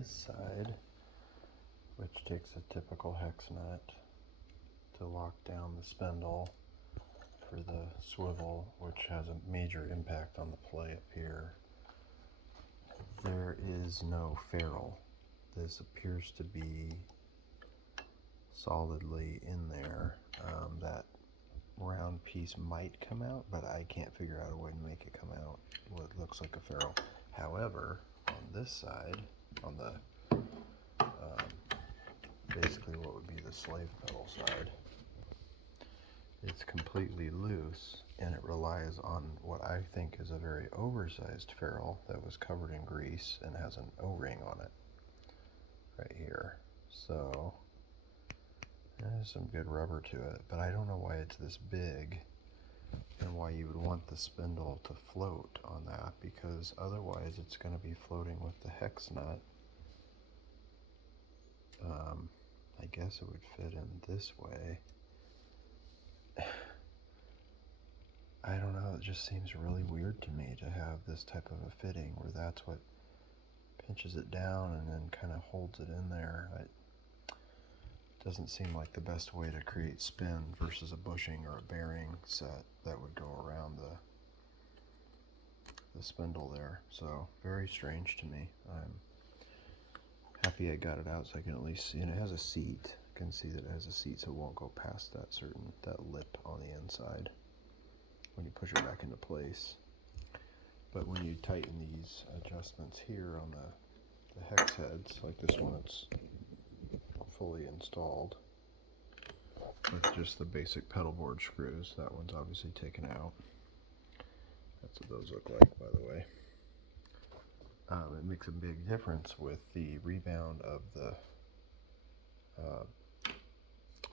this side, which takes a typical hex nut to lock down the spindle for the swivel, which has a major impact on the play up here. There is no ferrule. This appears to be solidly in there. That round piece might come out, but I can't figure out a way to make it come out what looks like a ferrule. However, on this side, on the basically what would be the slave pedal side, it's completely loose, and it relies on what I think is a very oversized ferrule that was covered in grease and has an O-ring on it right here. So there's some good rubber to it, but I don't know why it's this big and why you would want the spindle to float on that, because otherwise it's going to be floating with the hex nut. I guess it would fit in this way. I don't know, it just seems really weird to me to have this type of a fitting where that's what pinches it down and then kind of holds it in there. It doesn't seem like the best way to create spin versus a bushing or a bearing set that would go around the spindle there. So very strange to me. I'm happy I got it out so I can at least see, and it has a seat. I can see that it has a seat so it won't go past that lip on the inside when you push it back into place. But when you tighten these adjustments here on the hex heads, like this one, it's fully installed with just the basic pedal board screws. That one's obviously taken out. That's what those look like, by the way. It makes a big difference with the rebound of the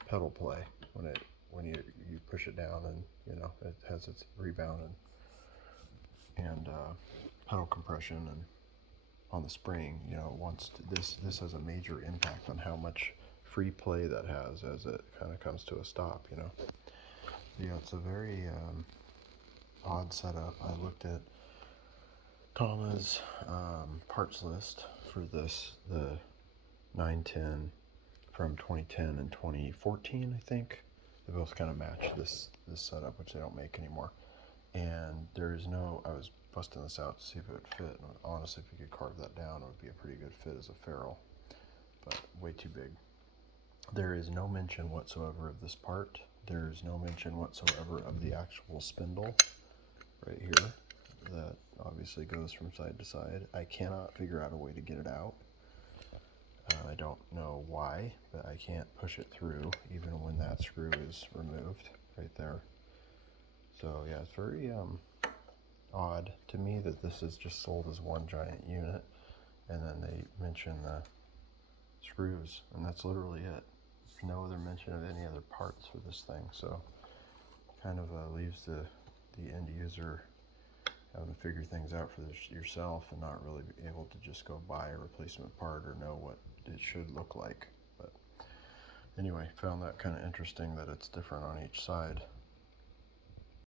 pedal play when you push it down, and it has its rebound and pedal compression and on the spring. This has a major impact on how much free play that has as it kind of comes to a stop. Yeah, it's a very odd setup. I looked at TAMA's parts list for this, the 910 from 2010 and 2014, I think. They both kind of match this setup, which they don't make anymore. And I was busting this out to see if it would fit. And honestly, if you could carve that down, it would be a pretty good fit as a ferrule, but way too big. There is no mention whatsoever of this part. There's no mention whatsoever of the actual spindle right here that obviously goes from side to side. I cannot figure out a way to get it out. I don't know why, but I can't push it through even when that screw is removed right there. So yeah, it's very odd to me that this is just sold as one giant unit, and then they mention the screws, and that's literally it. There's no other mention of any other parts for this thing, so kind of leaves the end user having to figure things out for yourself and not really be able to just go buy a replacement part or know what it should look like. But anyway, found that kind of interesting that it's different on each side.